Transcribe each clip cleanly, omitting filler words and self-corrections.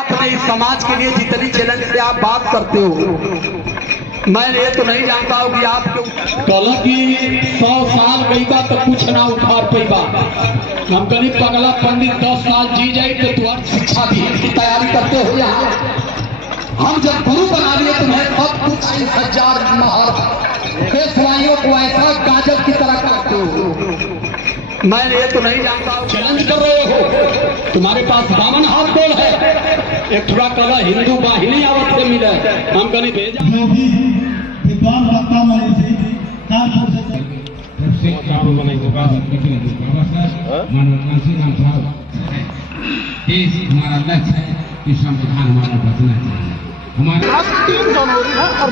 अपने इस समाज के लिए जितनी चैलेंज से आप बात करते हो, मैं ये तो नहीं जानता हूँ कि आप कल की 100 साल गई बा तो कुछ ना उखाड़ पैबा। हम कहीं पगला पंडित 10 साल जी जाए तो तुम्हारी शिक्षा दी की तैयारी करते हो यहाँ। हम जब गुरु बना लिए तुम्हें सब कुछ 1000 महार पेशवाइयों को ऐसा गाजर की तरह करते हो। मैं ये तो नहीं जानता हूँ। चैलेंज कर रहे हो, तुम्हारे पास 52 हाथ गोल है। एक थोड़ा कला हिंदू वाहिनी आवत से मिले हम कहीं भेजा जो भी विद्वान वक्ता माने से कानपुर से हमारा लक्ष्य है कि संविधान हमारा बचना चाहिए। हमारे 3 जनवरी है और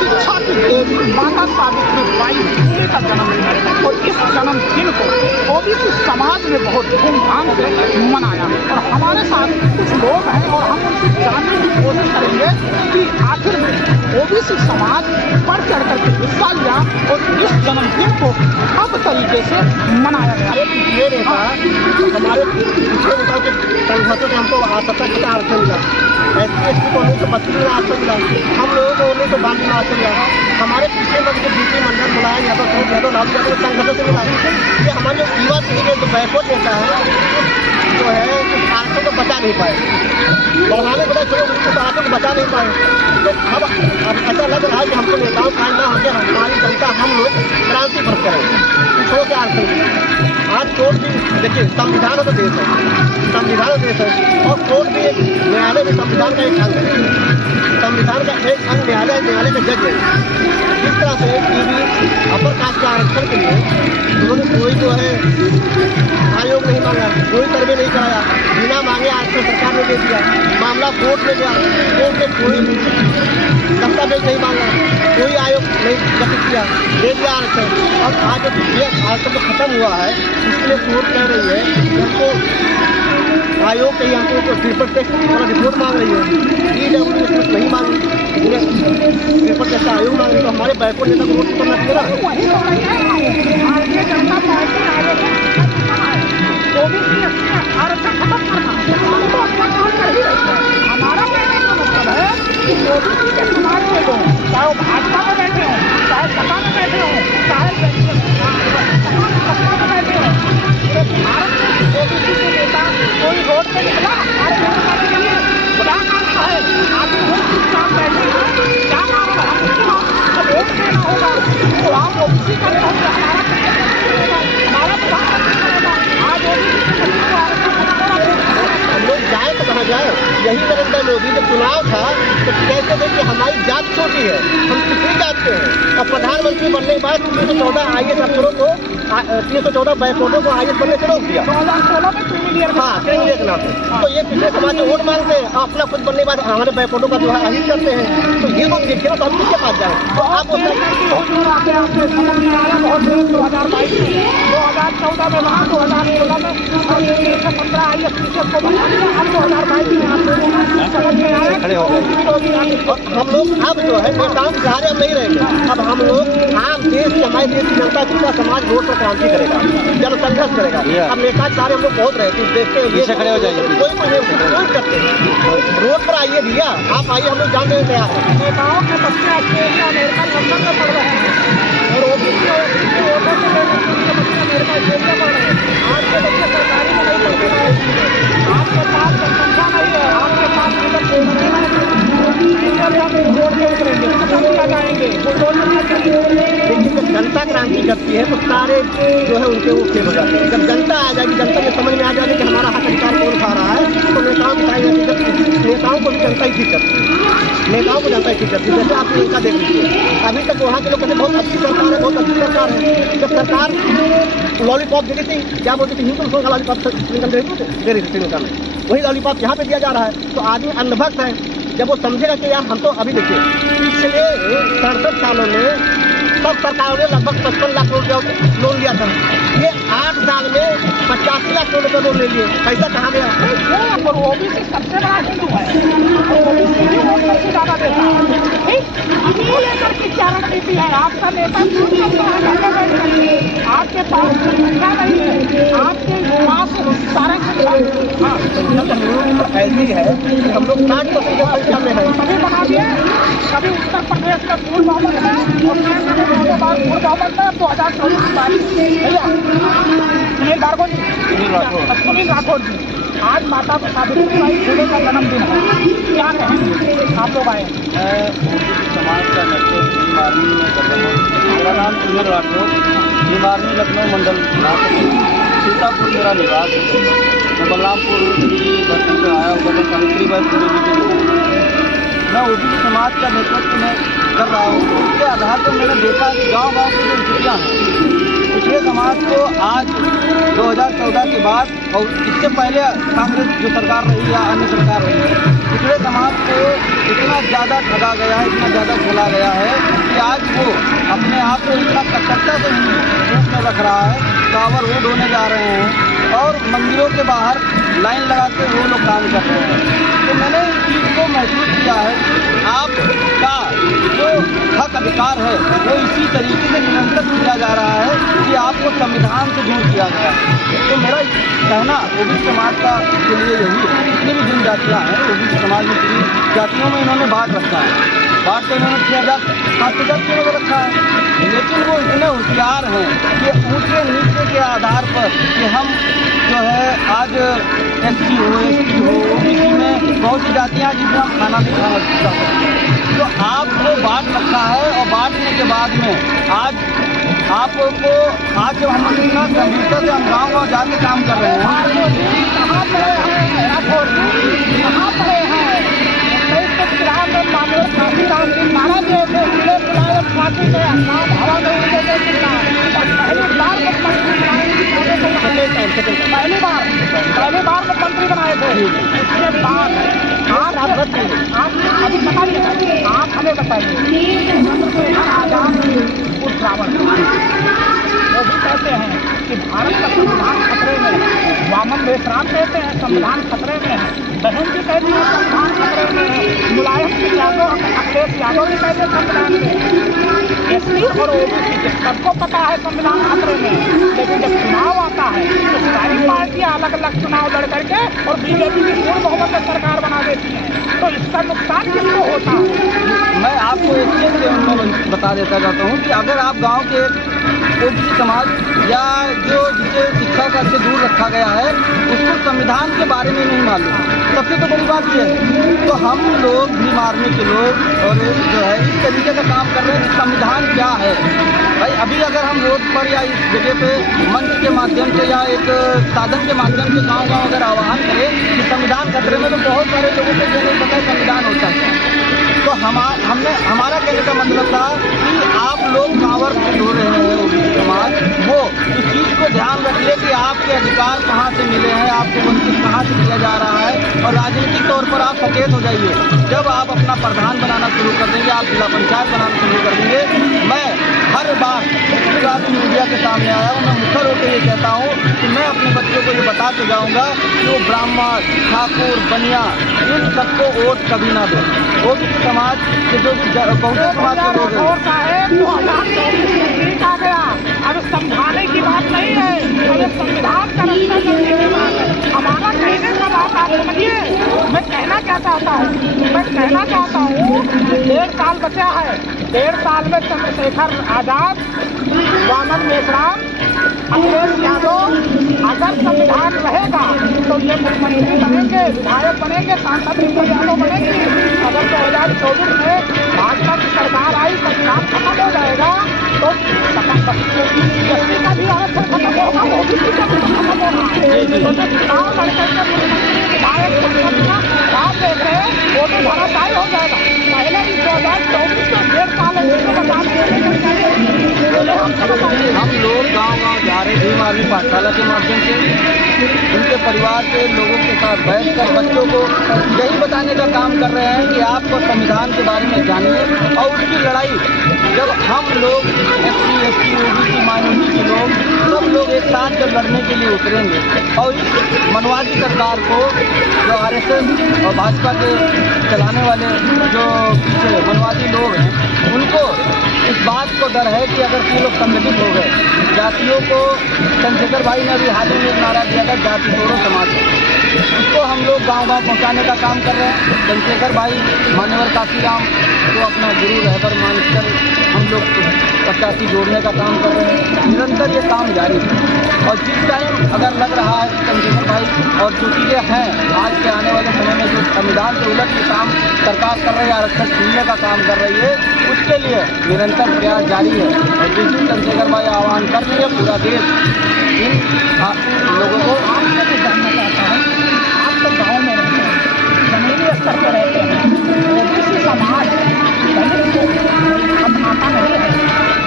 शिक्षा की देवी माता सावित्रीबाई फुले का जन्मदिन है और इस जन्मदिन को ओबीसी समाज ने बहुत धूमधाम से मनाया। और हमारे साथ कुछ लोग हैं और हम उनसे जानने की कोशिश करेंगे कि आखिर में ओबीसी समाज बढ़ चढ़ करके हिस्सा लिया और इस जन्मदिन को अब तरीके से मनाया गया। ये रहता हमारे पिछले नेताओं के संघर्षों से हमको सत्ता का आरक्षण मिला, SC/ST को उन्नीस सौ 32 में आरक्षण मिला, हम लोगों को 1992 में आरक्षण मिला। हमारे पिछले मंच के बीसी मंडल बुलाया यादव लालू यादव संघर्षों से मिला। ये हमारे जो युवा पीढ़ी में जो बैकवर्ड नेता है जो है आरक्षण को बचा नहीं पाए, बढ़ाने के बाद उस आरक्षण को बचा नहीं पाए। तो अब ऐसा लग रहा है कि हमको नेताओं का ना होकर हमारी जनता हम लोग क्रांति पर करेंगे पिछड़ों के आरक्षण। आज कोर्ट भी देखिए संविधान तो देश है, संविधान देश है और कोर्ट भी एक न्यायालय भी संविधान का एक अंग है। संविधान का एक अंग न्यायालय का जज है। जिस तरह से अपर कास्ट के आरक्षण के लिए उन्होंने कोई जो है आयोग नहीं मांगा, कोई सर्वे नहीं कराया, बिना मांगे आरक्षण सरकार ने दे दिया। मामला कोर्ट में गया, कोर्ट ने कोई दस्तावेज नहीं मांगा, कोई आयोग नहीं गठित किया, दे दिया आरक्षण। और आज ये आरक्षण तो खत्म हुआ है, इसके लिए कोर्ट कह रही है कि हमको आयोग के हमको ट्रिपल टेस्ट रिपोर्ट मांग रही है। EW कुछ नहीं मांगी, ट्रिपल टेस्ट आयोग मांग रही है। तो हमारे बैकवर्ड नेता को वोट करना चाहिए ना। भारतीय जनता पार्टी आरक्षण खत्म करना हमको अपना काम कर ही रही है। हमारा कहने का मतलब है कि ओबीसी के समाज के लोग चाहे वो भाजपा में बैठे हों, चाहे सत्ता में बैठे हों, चाहे सत्ता में बैठे हों, पूरे भारत में ओबीसी के नेता कोई रोड पे निकला क्या काम है आगे वो काम बैठे हैं, क्या काम है हमको जब वोट देना होगा तो हम ओबीसी का आज लोग जाए तो कहाँ जाए। यही नरेंद्र मोदी जब चुनाव था तो कहते थे कि हमारी जात छोटी है, हम कितनी जात के हैं। और प्रधानमंत्री बनने के बाद 314 IAS अफसरों को 314 बैकवर्डों को IAS बनने से रोक दिया। 2016 में क्रीमिलियर के नाम से। तो ये पिछले समाज में वोट मांगते हैं, अपना खुद बनने के बाद हमारे बैकवर्डों का जो है अहित करते हैं। तो ये लोग देखिए तो हम किसके पास जाए। तो आप 2014 में वहाँ 2016 में 115 IAS टीचर को बना दिया। हम 2022 में हम लोग अब जो है नेताओं के सहारे अब नहीं रहेंगे। अब हम लोग आम देश की हमारे देश की जनता पूरा समाज वोट पर क्रांति करेगा, जन संघर्ष करेगा। अब नेता सारे हम लोग बहुत रहे थे, देखते हैं ये खड़े हो जाइए, कोई कोई करते हैं रोड पर आइए भैया, आप आइए, हम लोग जानने में तैयार हैं। नेताओं के बच्चे ऑस्ट्रेलिया अमेरिका लंदन में पढ़ रहे हैं और ओबीसी वोटों से लेकर उनके बच्चे अमेरिका ऑस्ट्रेलिया पढ़ रहे हैं। आज के बच्चे सरकारी में नहीं पढ़ रहे हैं। आपके पास जनसंख्या नहीं है, आपके पास जनता क्रांति करती है तो सारे जो है उनके वो फेल हो जाते हैं। जब जनता आ जाएगी, जनता में समझ में आ जाएगी कि हमारा हक अधिकार कौन खा रहा है, तो नेताओं की नेताओं को भी जनता ही ठीक करती है। नेताओं को जनता ही ठीक करती है। जैसे आप उनका देख लीजिए, अभी तक वहाँ के लोग कहते बहुत अच्छी सरकार है, बहुत अच्छी सरकार है। जब सरकार लॉलीपॉप देती थी, क्या बोलती थी, हिंदू का लॉलीपॉप दे रही थी श्रीलंका में, वही लॉलीपॉप यहाँ पे दिया जा रहा है। तो आदमी अंधभक्त है, जब वो समझेगा कि यार हम तो अभी देखिए पिछले 67 सालों में सब सरकारों ने लगभग 55 लाख करोड़ रुपया लोन लिया था। ये 8 साल में 85 लाख करोड़ रुपया लोन ले लिए। पैसा कहाँ गया? ओबीसी सबसे बड़ा हिंदू है, ओबीसी ज़्यादा देता है। इसको लेकर के क्या रणनीति है आपका? नेता आपके पास संख्या नहीं है, आपके पास सारा ऐसी है कि हम लोग 60% की संख्या में है। कभी बना दिए, कभी उत्तर प्रदेश में पूर्ण बहुमत है और के बाद पूर्ण बहुमत है 2024 की बात। भैया सुनील भार्गव जी, सुनील राठौर जी, आज माता सावित्रीबाई फुले का जन्मदिन है, क्या कहेंगे आप लोग आए? समाज का नेतृत्व भीम आर्मी में कर रहा हूँ। मेरा नाम सुनील राठौर, भीम आर्मी लखनऊ मंडल सीतापुर मेरा निवास है। मैं बलरामपुर की धरती पर आया हुआ था सावित्रीबाई फुले जी के लिए। मैं ओबीसी समाज का नेतृत्व में कर रहा हूँ। उसके आधार पर मैंने देखा कि गांव-गांव की जो स्थितियाँ हैं पिछड़े समाज को आज 2014 के बाद और इससे पहले कांग्रेस जो सरकार रही या अन्य सरकार रही है, पिछड़े समाज को इतना ज़्यादा ठगा गया है, इतना ज़्यादा भुला गया है कि आज वो अपने आप को इतना कट्टरता से रूप में रख रहा है। टावर वो ढोने जा रहे हैं और मंदिरों के बाहर लाइन लगा के वो लोग काम कर रहे हैं। तो मैंने इस चीज़ को महसूस किया है कि आपका जो हक अधिकार है वो इसी तरीके से निरंतर किया जा रहा है कि आपको संविधान से दूर किया गया है। तो मेरा कहना ओबीसी समाज का के लिए यही है, जितनी भी जनजातियाँ हैं ओबीसी समाज में जितनी जातियों में इन्होंने बांट रखा है। बांट तो इन्होंने 6,000 में रखा है, लेकिन वो इतने होशियार हैं कि ऊँचे नीचे के आधार पर कि हम जो है आज SC हो ST हो ओबीसी में बहुत सी जातियाँ जिसमें हम खाना नहीं खा सकते। तो आपको बांट रखा है और बांटने के बाद में आज आपको आज जब हम इतना गंभीरता से हम गाँव जाके काम कर रहे हैं। कहाँ पड़े हैं राठौर जी, कहाँ पड़े हैं? 1993 में माननीय काशीराम जी नारा दिए थे, जिले विधायक पार्टी के नाम हवा में उड़ते थे जिला, और पहली बार मुख्यमंत्री बनाए पहली बार मुख्यमंत्री बनाए थे। उसके बाद आप अभी बताइए, आप हमें बताइए आजाद उस रावण वो भी कहते हैं कि भारत का संविधान खतरे में है। वामन मेश्राम कहते हैं संविधान खतरे में है, बहन जी कहती है संविधान खतरे में है, मुलायम सिंह यादव अखिलेश यादव भी कहते हैं संविधान में। SC और OBC सबको पता है संविधान खतरे में है, लेकिन जब चुनाव आता है तो सारी पार्टियां अलग अलग चुनाव लड़ करके और बीजेपी की पूर्ण बहुमत में सरकार बना देती है। तो इसका नुकसान किसको होता है? मैं आपको एक चीज़ बता देता जाता हूँ कि अगर आप गांव के ओबीसी समाज या जो जिसे शिक्षा से दूर रखा गया है उसको संविधान के बारे में नहीं मालूम, सबसे तो बड़ी बात यह है। तो हम लोग भीम आर्मी के लोग और जो है इस तरीके का काम कर रहे हैं कि संविधान क्या है। भाई अभी अगर हम रोड पर या इस जगह पे मंच के माध्यम से या एक साधन के माध्यम से गाँव अगर आह्वान करें कि संविधान खतरे में, तो बहुत सारे लोगों को ये नहीं पता है संविधान होता है। तो हमारा कहने का मतलब था कि आप लोग कांवर हो रहे हैं ओबीसी समाज, वो इस चीज़ को ध्यान रखिए कि आपके अधिकार कहाँ से मिले हैं, आपको वंचित कहाँ से किया जा रहा है, और राजनीतिक तौर पर आप सचेत हो जाइए। जब आप अपना प्रधान बनाना शुरू कर देंगे, आप जिला पंचायत बनाना शुरू कर देंगे। मैं हर बार मीडिया के सामने आया हूँ, मैं मुखर होकर ये कहता हूँ कि मैं अपने बच्चों को ये बता के जाऊँगा कि वो ब्राह्मण ठाकुर बनिया इन सबको वोट कभी ना दो। ओबीसी समाज के जो भी बहुजन समाज के लोग आ गया, अब समझाने की बात नहीं है, अरे संविधान का रक्षा करने की बात है। हमारा कहने का बात आप समझिए। मैं कहना क्या चाहता हूँ, 1.5 साल बचा है। 1.5 साल में चंद्रशेखर आजाद, वामन मेश्राम, अखिलेश यादव अगर संविधान रहेगा तो ये मुख्यमंत्री बनेंगे, विधायक बनेंगे, सांसद यादव बनेंगे। अगर 2024 में भाजपा की सरकार आई, संविधान खत्म हो जाएगा तो एससी का भी आरक्षण खत्म होगा, ओबीसी का भी खत्म होगा। तो जो चुनाव लड़कर विधायक आप देख रहे हैं वो भी धराशायी हो जाएगा। पहले भी 2024 से 1.5 साल हम लोग गाँव जा रहे भीम आर्मी पाठशाला के माध्यम से उनके परिवार के लोगों के साथ बैठकर बच्चों को यही बताने का काम कर रहे हैं कि आपको संविधान के बारे में जानिए, और उसकी लड़ाई जब हम लोग SC ST OBC माइनॉरिटी के लोग सब लोग एक साथ जब लड़ने के लिए उतरेंगे और इस मनवादी सरकार को जो RSS और भाजपा के चलाने वाले जो पीछे मनवादी लोग हैं उनको इस बात को डर है कि अगर ये लोग संगठित हो गए, जातियों को चंद्रशेखर भाई ने अभी हाल ही में एक नारा दिया था, जाति तोड़ो समाज उसको हम लोग गांव-गांव पहुंचाने का काम कर रहे हैं। चंद्रशेखर भाई मान्यवर काशीराम को अपना गुरु रहबर मानकर हम लोग पचासी जोड़ने का काम कर रहे हैं। निरंतर ये काम जारी है और जिस टाइम अगर लग रहा है कि चंद्रशेखर भाई और जो चीज़ें हैं आज के आने वाले समय में जो संविधान के उलट के काम सरकार कर रही है, आरक्षण छीनने का काम कर रही है, उसके लिए निरंतर प्रयास जारी है। और जिस दिन चंद्रशेखर भाई आह्वान कर रही है पूरा देश इन लोगों को आपसे भी जानना चाहता हूँ, आप तो गाँव में रहते हैं, जमीनी स्तर पर रहते हैं, ओबीसी समाज दलित को अब आता नहीं है,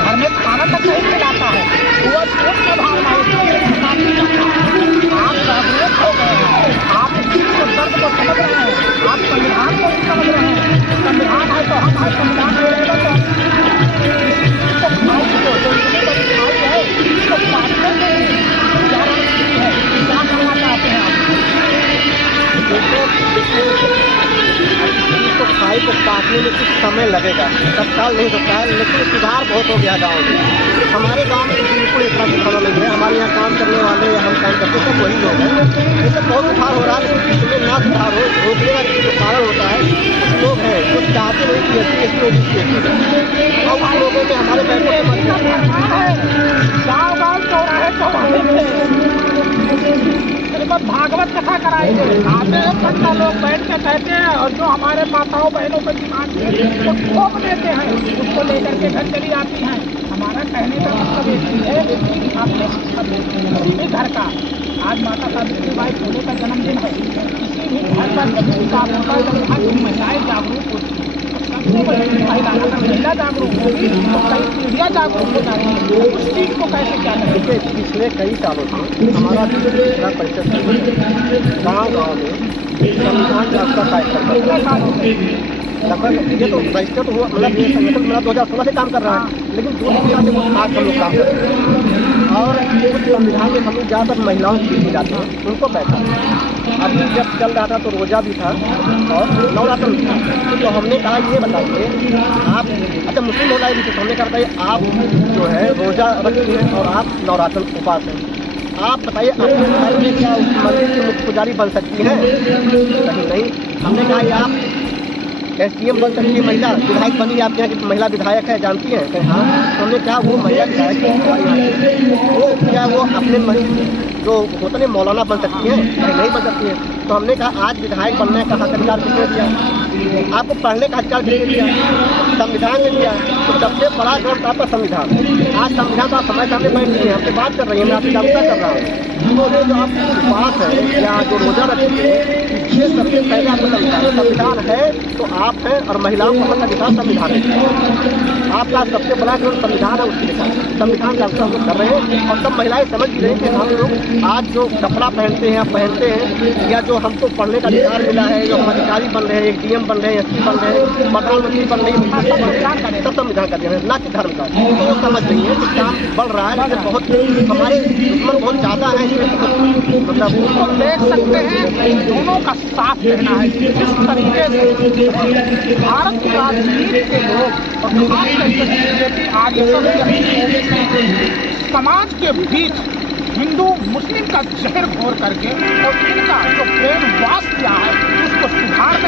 घर में खाना तक नहीं खिलाता है, वो पेट में भावना आप जागरूक हो गए हैं, आप इस चीज़ को दर्द को समझ रहे हैं, आप संविधान को भी समझ रहे हैं। संविधान है तो हम आज संविधान रहेगा तो खाई को जो इतनी बड़ी खाई है इसको काटने के लिए क्या रणनीति है, क्या करना चाहते हैं तो खाई को काटने में कुछ समय लगेगा, तत्काल नहीं होता है, लेकिन सुधार बहुत हो गया गाँव में। हमारे गांव में बिल्कुल इतना सुधार नहीं है। हमारे यहाँ काम करने वाले या हम काम करते सब वही लोग हैं। जैसे बहुत सुधार हो रहा है, लेकिन इसमें ना सुधार हो रोकने का जो कारण होता है कुछ लोग हैं जो चाहते नहीं कि ऐसी ओबीसी और उन लोगों में हमारे बैंकों से गाँव चौराहे श्रीमद भागवत कथा कराएंगे, आते हैं घंटा लोग बैठ के कहते हैं और जो हमारे माताओं बहनों पर दिमाग को थोप देते हैं उसको लेकर के घर चली आती हैं। हमारा कहने का मतलब एक ही है कि आपने शिक्षा किसी भी घर का आज माता सावित्रीबाई फुले का जन्मदिन है, किसी भी घर का जब काम होता है जब आज महिलाएं जागरूक होती हैं, महिला जागरूक होगी तो कई पीढ़ियाँ जागरूक हो जाती हैं। उस चीज़ को कैसे क्या करेंगे? पिछले कई सालों से हमारा जिला परिषद गाँव में संविधान जागरूकता कार्यक्रम लगभग ये तो रजिस्टर हुआ, मतलब ये संगठन मतलब 2016 से काम कर रहा है, लेकिन 2 साल से आज हम लोग काम कर रहे हैं। और कुछ संविधान में हमें ज़्यादातर महिलाओं की दी जाती है, उनको बैठा अभी जब चल रहा था तो रोजा भी था और नवरात्र भी था। तो हमने कहा ये बताइए आप, अच्छा मुस्लिम महिलाएं भी थी, तो हमने कहा बताइए आप जो है रोजा रखती हैं और आप नवरात्र उपवास हैं, आप बताइए अपने घर में क्या उस मंदिर की मुख्य पुजारी बन सकती हैं? नहीं। हमने कहा आप SDM बन सकती है, महिला विधायक बनी, आपके यहाँ की महिला विधायक है जानती हैं? कहीं हाँ। हमने कहा वो महिला विधायक वो क्या वो अपने जो होता नहीं मौलाना बन सकती है? नहीं बन सकती है। तो हमने कहा आज विधायक बनने का हक अधिकार किसने दिया? आपको पढ़ने का अधिकार किसने दिया? संविधान ने दिया। तो सबसे बड़ा ग्रंथ आपका संविधान। आज संविधान तो आप समय सामने बैठती हैं, आपसे बात कर रही है, मैं आपसे जागरूकता कर रहा हूँ। तो जो आपकी बात है या जो रोजा रखती है, ये सबसे पहले आपका संविधान है तो आप हैं और महिलाओं को हक अधिकार संविधान है। आपका सबसे बड़ा ग्रंथ संविधान है, उसके साथ संविधान का हम लोग कर रहे हैं। और सब महिलाएं समझ भी रही कि हम लोग आज जो कपड़ा पहनते हैं या जो हमको पढ़ने का अधिकार मिला है, जो हम अधिकारी बन रहे हैं, DM बन रहे हैं, SP बन रहे हैं, प्रधानमंत्री बन रहे हैं, सब संविधान का दिया है, ना कि धर्म का। तो वो समझ रही है कि काम बढ़ रहा है, लेकिन बहुत हमारे दुश्मन बहुत ज़्यादा है, मतलब देख सकते हैं दोनों का साफ कहना है कि जिस तरीके से भारत की राजनीति के लोग और खास करके बीजेपी आगे समाज के बीच हिंदू मुस्लिम का जहर घोर करके और इनका जो प्रेम वास किया है उसको सुधार